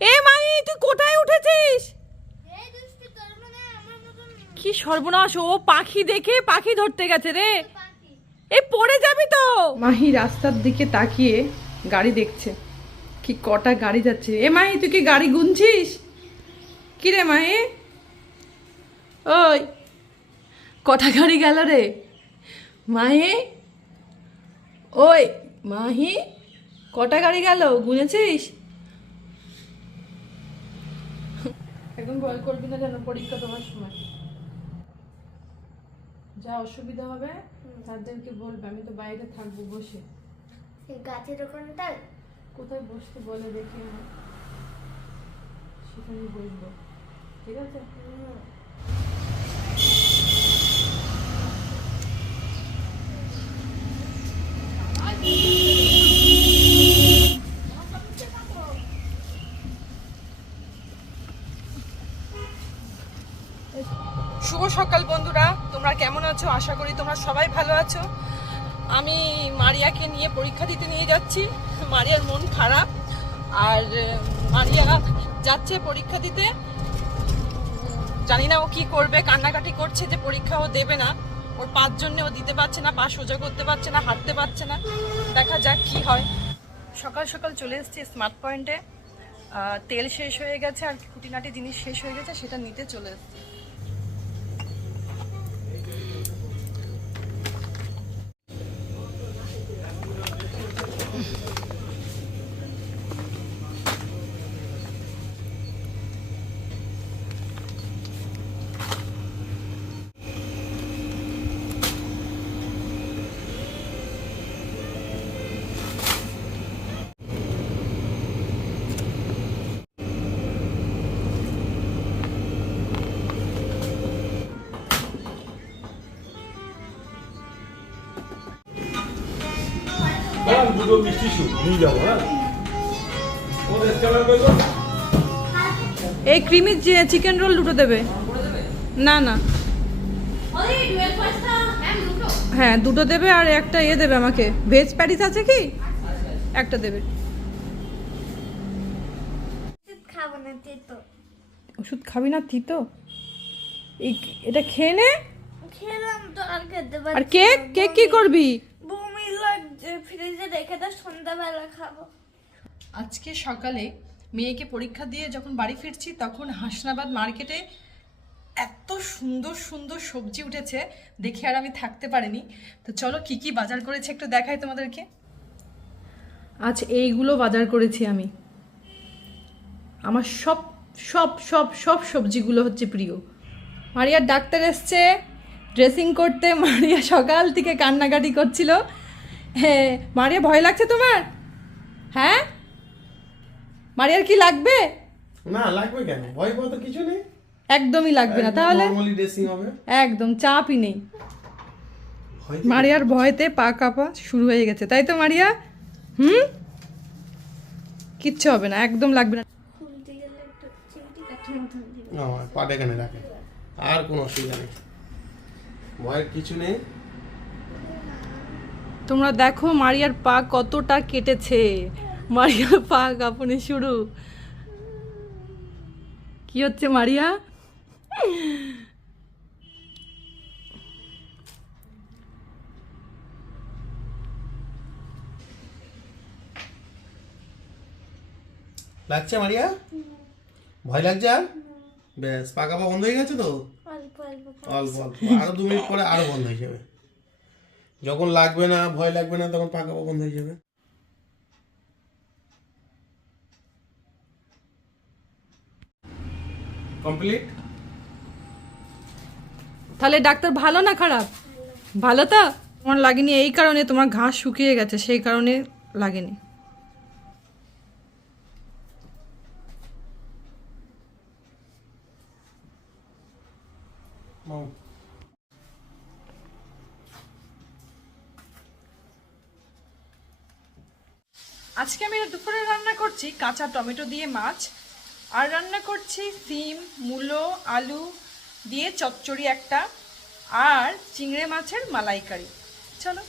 এ মাই, তুই কোথায় উঠেছিস? কি সর্বনাশ! ও পাখি দেখে পাখি ধরতে গেছে রে। এই পড়ে যাবি তো। মাহি রাস্তার দিকে তাকিয়ে গাড়ি দেখছে, কি কটা গাড়ি যাচ্ছে। এ মাহি, তুই কি গাড়ি গুনছিস? কি রে মাহি? ওই কটা গাড়ি গেল রে মাহি? ওই মাহি, কটা গাড়ি গেল গুনেছিস? একদম ভয় করবি না যেন পরীক্ষা তোমার সময় যা অসুবিধা হবে তাদেরকে বলবে, আমি তো বাইরে থাকবো বসে। গাছের ওখানটা কোথায় বসতে বলে দেখি আমার, সেখানে বসবো, ঠিক আছে? শুভ সকাল বন্ধুরা, তোমরা কেমন আছো? আশা করি তোমরা সবাই ভালো আছো। আমি মারিয়াকে নিয়ে পরীক্ষা দিতে নিয়ে যাচ্ছি। মারিয়ার মন খারাপ, আর মারিয়া যাচ্ছে পরীক্ষা দিতে। জানি না ও কি করবে, কান্নাকাটি করছে যে পরীক্ষা ও দেবে না। ওর পাঁচ জন্যে ও দিতে পারছে না, পা সোজা করতে পারছে না, হাঁটতে পারছে না। দেখা যাক কি হয়। সকাল সকাল চলে এসেছি স্মার্ট পয়েন্টে। তেল শেষ হয়ে গেছে আর খুঁটিনাটি জিনিস শেষ হয়ে গেছে, সেটা নিতে চলে এসেছি। দুটো মিষ্টি স্যুপ নিয়ে যাবো। হ্যাঁ, এই ক্রিমি চিকেন রোল দুটো দেবে। না না, হ্যাঁ দুটো দেবে, আর একটা দেবে আমাকে। ভেজ প্যাটিস আছে কি? একটা দেবে। খাবো না তেতো। ওষুধ খাবি না তিতো? এই এটা খেয়ে নে। খেলাম তো আর খেতে পারছি আর কেক কেক কি করবি? বমি লাগছে, ফ্রিজে রেখে দাও, সন্ধ্যাবেলা খাবো। আজকে সকালে মেয়েকে পরীক্ষা দিয়ে যখন বাড়ি ফিরছি, তখন হাসনাবাদ মার্কেটে এত সুন্দর সুন্দর সবজি উঠেছে, দেখে আর আমি থাকতে পারিনি। তো চলো কি কি বাজার করেছি একটু দেখাই তোমাদেরকে। আজ এইগুলো বাজার করেছি আমি। আমার সব সব সব সব সবজিগুলো হচ্ছে প্রিয়। মারিয়ার ডাক্তার এসছে ড্রেসিং করতে। মারিয়া সকাল থেকে কান্নাকাটি করছিল। হ্যাঁ মারিয়া, ভয় লাগছে তোমার? হ্যাঁ মারিয়ার কি লাগবে? না লাগবে কেন, ভয় পাওয়ার তো কিছু নেই। একদমই লাগবে না। তাহলে নরমালি ড্রেসিং হবে, একদম চাপই নেই। মারিয়ার ভয়তে পা কাঁপা শুরু হয়ে গেছে, তাই তো মারিয়া? কিচ্ছু হবে না, একদম লাগবে না। খুলতে গেলে একটু চিমটি কাঠের মতন দিবে। পাটা এখানে রাখে, আর কোনো অসুবিধা নেই, ভয়ের কিছু নেই। তোমরা দেখো মারিয়ার পা কতটা কেটেছে। মারিয়ার পা কাঁপুনি শুরু। কি হচ্ছে মারিয়া? লাগছে মারিয়া? ভয় লাগছে? আর ব্যাস, পা কাঁপা বন্ধ হয়ে গেছে তো? অল্প অল্প অল্প অল্প, আরো 2 মিনিট পরে আরো বন্ধ হয়ে যাবে। যখন লাগবে না, ভয় লাগবে না, তখন পা কাঁপা বন্ধ হয়ে যাবে। কমপ্লিট। তাহলে ডাক্তার ভালো না খারাপ? ভালো তো? তোমার লাগেনি এই কারণে, তোমার ঘাস শুকিয়ে গেছে, সেই কারণে লাগেনি। আজকে আমি দুপুরে রান্না করছি কাঁচা টমেটো দিয়ে মাছ, আর রান্না করছি সিম, মূলো, আলু দিয়ে চচ্চড়ি একটা, আর চিংড়ি মাছের মালাইকারি। চলো।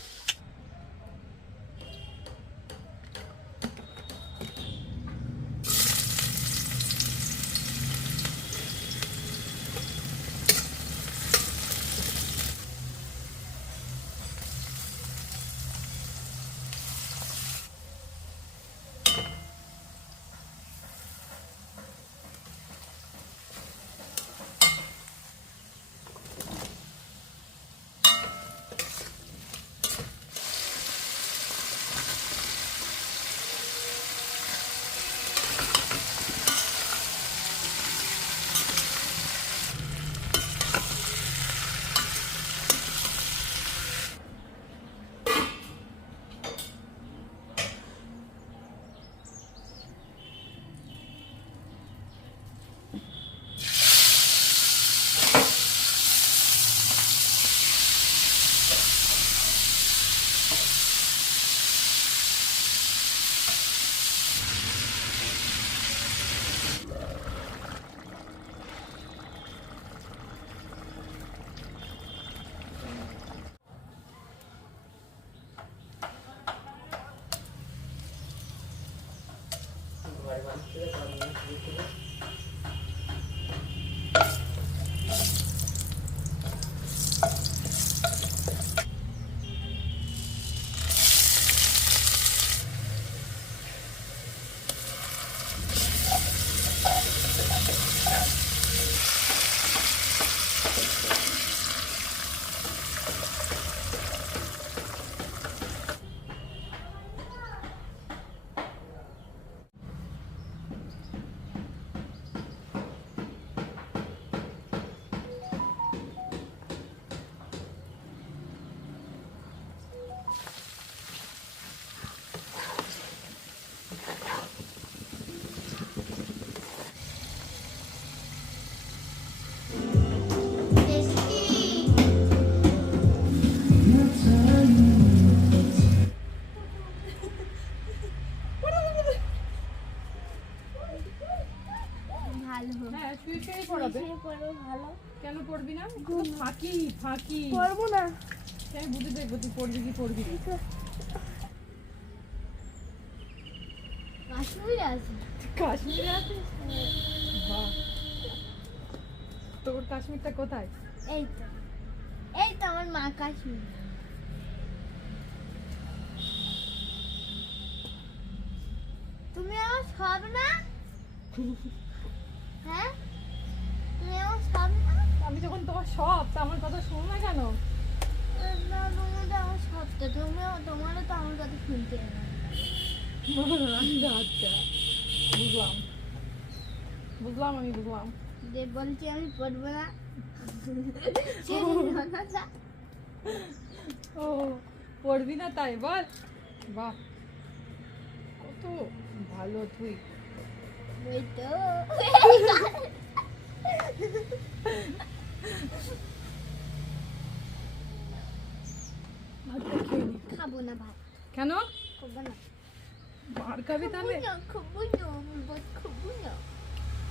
ভালো হ্যাঁ শুয়ে শুয়ে পড়াবে। শুয়ে পড়ো ভালো। কেন পড়বি না? ফাঁকি ফাঁকি। পড়বো না। আমি বুঝে দেখবো তুই পড়বি কি পড়বি না। কাশ্মীরে আছে। কাশ্মীরে আছে? বাহ, তোর কাশ্মীরটা কোথায়? এই তো আমার মা কাশ্মীর। তুমি আমার সব না? হ্যাঁ তুমি আমার সব না? আমি যখন তোমার সব, তা আমার কথা শোনো না কেন? না তুমি তো আমার সবটা, তোমারও তো আমার কথা শুনতে হবে। আচ্ছা বুঝলাম বুঝলাম, আমি বুঝলাম। যে বলছি আমি পড়বো না ও পড়বি না তাই বল? বাহ, কত ভালো তুই। ওই তো ভাতটা খেয়ে নি। খাবো না ভাত, কেন? খাবো না। মার খাবি তাহলে? খাবো না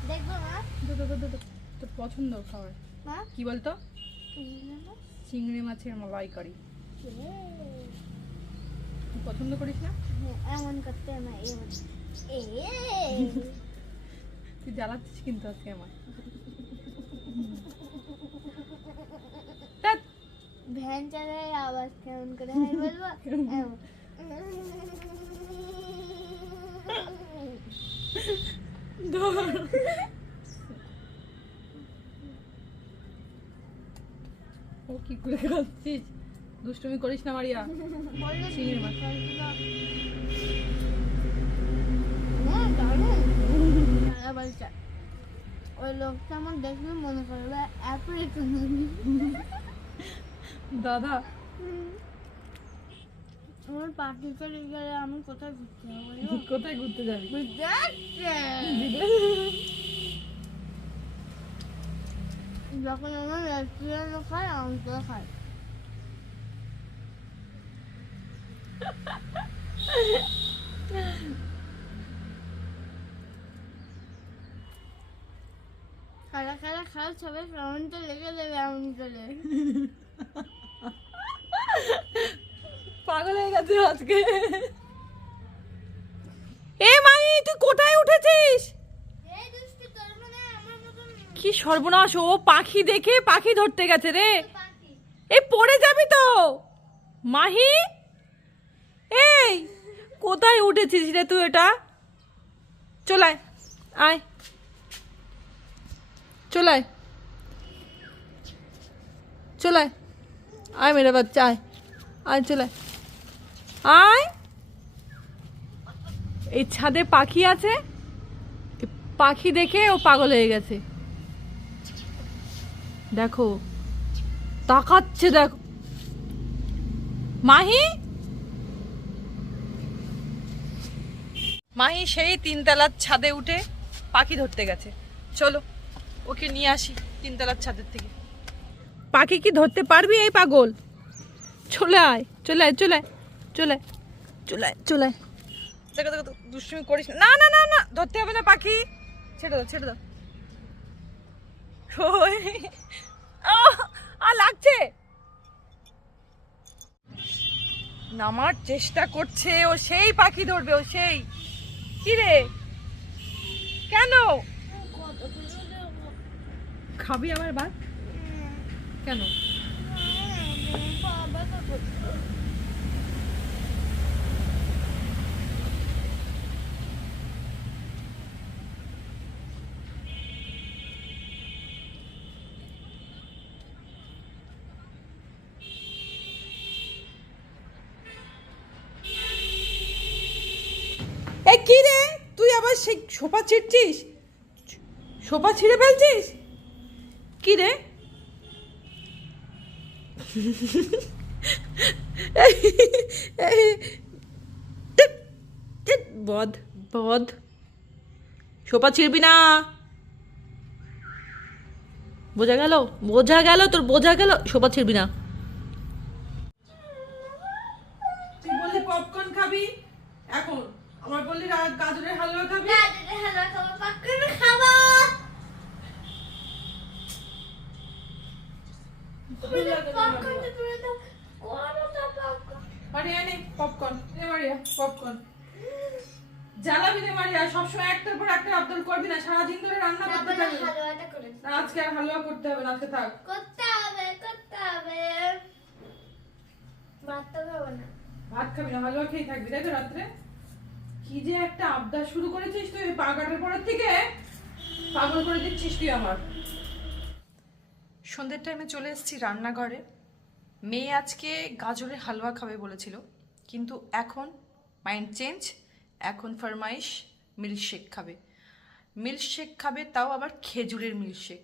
দেখবো মা। তোর পছন্দ খাবার মা কি বলতো? তুমি জানো? চিংড়ি মাছের মালাইকারি। হ্যাঁ, তুই পছন্দ করিস না? এমন করতে না এমন তুই জ্বালাচ্ছিস কিন্তু আজকে আমার। ধ্যাৎ, ভ্যান চালায় আওয়াজ কেমন করে হয় বলবো? এমন। ধর। ও কি করে খাচ্ছিস? দুষ্টুমি করিস না মারিয়া। বললো চিংড়ি মাছ। না দারুণ। দাদা বলছে ওই লোকটা আমার দেখলে মনে করবে এত একটু দাদা আমার পাখি চলে গেলে আমি কোথায় ঘুরতে যাবো? কোথায় ঘুরতে যাবি? যখন আমার রেস্টুরেন্টে খাই আমি তো খাই। খালা খালা খাও সবাই কেমনটা লেগে দেবে এমন করে। পাগল হয়ে গেছে আজকে। এ মাই, তুই কোথায় উঠেছিস? এই দুষ্টু তোর মনে হয় আমার মতন কি সর্বনাশ, ও পাখি দেখে পাখি ধরতে গেছে রে। পাখি। এই পড়ে যাবি তো। মাহি, এই কোথায় উঠেছিস রে তুই? এটা চলায়, আয় চলায়, চলায়, আয় মেরে বাচ্চা, আয় আয় চলায়, আয়। এই ছাদে পাখি আছে, এই পাখি দেখে ও পাগল হয়ে গেছে। দেখো তাকাচ্ছে, দেখো মাহি। মাহি সেই তিনতলার ছাদে উঠে পাখি ধরতে গেছে। চলো ওকে নিয়ে আসি তিনতলার ছাদের থেকে। পাখি কি ধরতে পারবি এই পাগল? চলে আয়, চলে আয়, চলে আয়, চলে আয়, চলে আয়, চলে আয়। দেখো দেখো, দুষ্টুমি করিস না। না না না না, ধরতে হবে না পাখি, ছেড়ে দাও ছেড়ে দাও। ওই, লাগছে, নামার চেষ্টা করছে। ও সেই পাখি ধরবে, ও সেই। কি রে কেন? কতগুলো দেবো? খাবি আবার ভাত? কেন? বাবা তো করছে। এই কি রে, তুই আবার সেই সোফা ছিঁড়ছিস? সোফা ছিঁড়ে ফেলছিস? কি রে? বদ বদ, সোফা ছিঁড়বি না। বোঝা গেল, বোঝা গেল, তোর বোঝা গেল, সোফা ছিঁড়বি না। তুই বললি পপকর্ন খাবি, এখন আমার বললি গাজরের হালুয়া খাবি। হ্যালো খাবো, পপকর্ন খাবো। পপকর্ন তুলে দাও, কোনটা পপকর্ন? মারিয়া নে পপকর্ন, এ মারিয়া পপকর্ন। জ্বালাবি রে মারিয়া, সবসময় একটার পর একটা আবদার করবি না, সারাদিন ধরে রান্না করতে থাকবি। হালুয়াটা করে না আজকে আর হালুয়া করতে হবে না, আজকে থাক। করতে হবে, করতে হবে। ভাত তো খাবো না। ভাত খাবি না, হালুয়া খেয়ে থাকবি, তাই তো রাত্রে? কি যে একটা আবদার শুরু করেছিস তুই, পা কাটার পরের থেকে পাগল করে দিচ্ছিস তুই আমার। সন্ধ্যের টাইমে চলে এসেছি রান্নাঘরে। মেয়ে আজকে গাজরের হালুয়া খাবে বলেছিল, কিন্তু এখন মাইন্ড চেঞ্জ, এখন ফরমাইশ মিল্কশেক খাবে। মিল্কশেক খাবে, তাও আবার খেজুরের মিল্কশেক।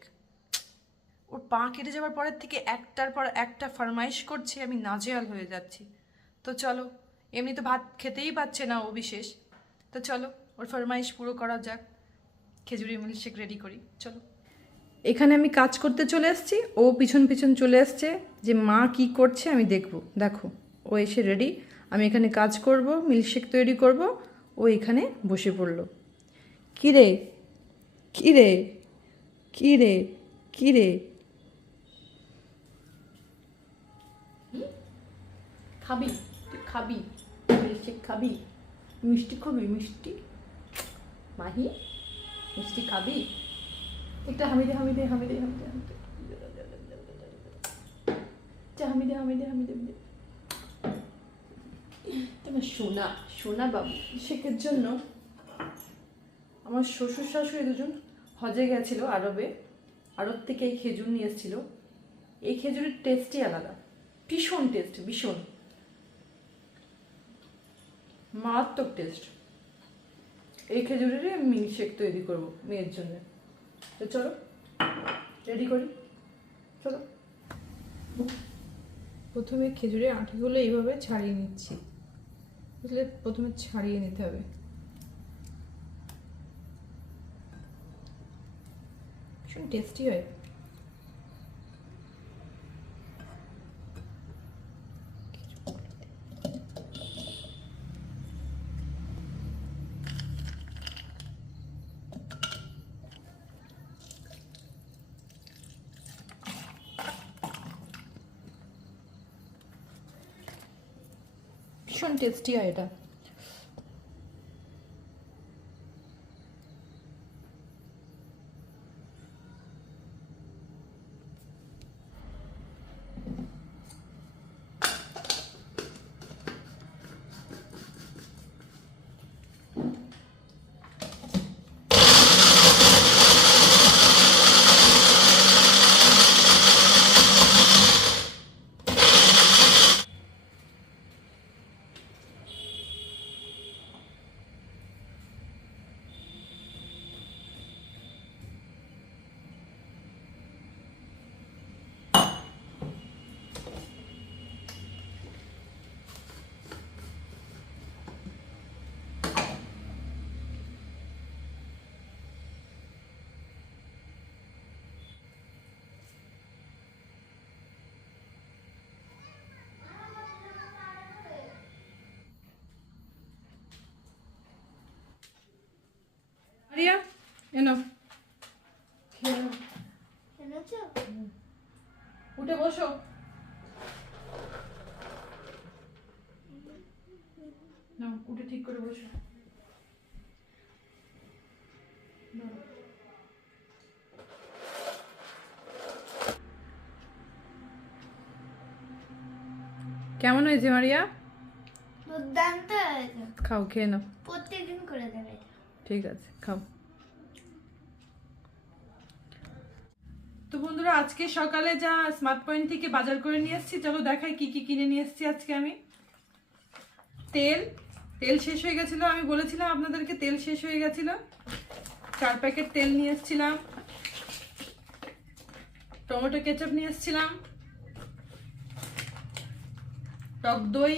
ওর পা কেটে যাওয়ার পরের থেকে একটার পর একটা ফরমাইশ করছে, আমি নাজেহাল হয়ে যাচ্ছি। তো চলো, এমনি তো ভাত খেতেই পাচ্ছে না ও বিশেষ, তো চলো ওর ফরমাইশ পুরো করা যাক, খেজুরের মিল্কশেক রেডি করি চলো। এখানে আমি কাজ করতে চলে এসেছি, ও পিছন পিছন চলে এসছে যে মা কি করছে আমি দেখব। দেখো ও এসে রেডি, আমি এখানে কাজ করব, মিল্কশেক তৈরি করব, ও এখানে বসে পড়লো। কী রে, কী রে, কী রে, কী রে? খাবি, তুই খাবি মিল্কশেক খাবি? মিষ্টি খাবি? মিষ্টি মাহি, মিষ্টি খাবি? একটা হামিদে হামিদে হামিদে হামিদে হামিদে হামিদে হামিদে হামিদে হামিদে। তোমার সোনা সোনা বাবু শেখের জন্য আমার শ্বশুর শাশুড়ি দুজন হজে গেছিল আরবে, আরব থেকে এই খেজুর নিয়ে এসেছিল। এই খেজুরের টেস্টই আলাদা, ভীষণ টেস্ট, ভীষণ মারাত্মক টেস্ট। এই খেজুরেরই আমি মিল্কশেক তৈরি করবো মেয়ের জন্য। তো চলো রেডি করি, চলো। প্রথমে খেজুরের আঁটিগুলো এইভাবে ছাড়িয়ে নিচ্ছি, বুঝলে? প্রথমে ছাড়িয়ে নিতে হবে। ভীষণ টেস্টি হয়। ভীষণ টেস্টি হয় এটা। রিয়া এনো, খেয়ে নাও। এনেছো? উঠে বসো। না উঠে ঠিক করে বসো। কেমন হয়েছে মারিয়া? দুর্দান্ত হয়েছে। খাও, খেয়ে নাও। প্রত্যেকদিন করে দেবে এটা। ঠিক আছে, খাও। তো বন্ধুরা, আজকে সকালে যা স্মার্ট পয়েন্ট থেকে বাজার করে নিয়ে এসেছি, চলো দেখাই কি কি কিনে নিয়ে এসেছি আজকে আমি। তেল শেষ হয়ে গেছিল, আমি বলেছিলাম আপনাদেরকে তেল শেষ হয়ে গেছিল। 4 প্যাকেট তেল নিয়ে এসেছিলাম। টমেটো কেচাপ নিয়ে এসেছিলাম। টক দই,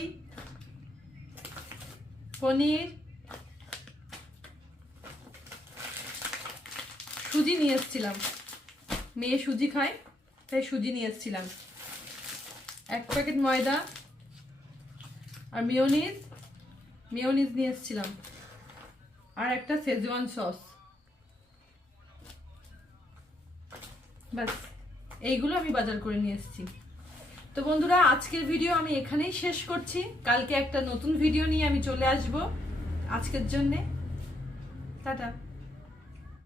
পনির, সুজি নিয়ে এসেছিলাম। মেয়ে সুজি খায়, তাই সুজি নিয়ে এসেছিলাম। 1 প্যাকেট ময়দা আর মেয়োনিজ নিয়ে এসেছিলাম। আর একটা শেজওয়ান সস। ব্যাস, এইগুলো আমি বাজার করে নিয়ে এসেছি। তো বন্ধুরা, আজকের ভিডিও আমি এখানেই শেষ করছি। কালকে একটা নতুন ভিডিও নিয়ে আমি চলে আসব। আজকের জন্যে টাটা।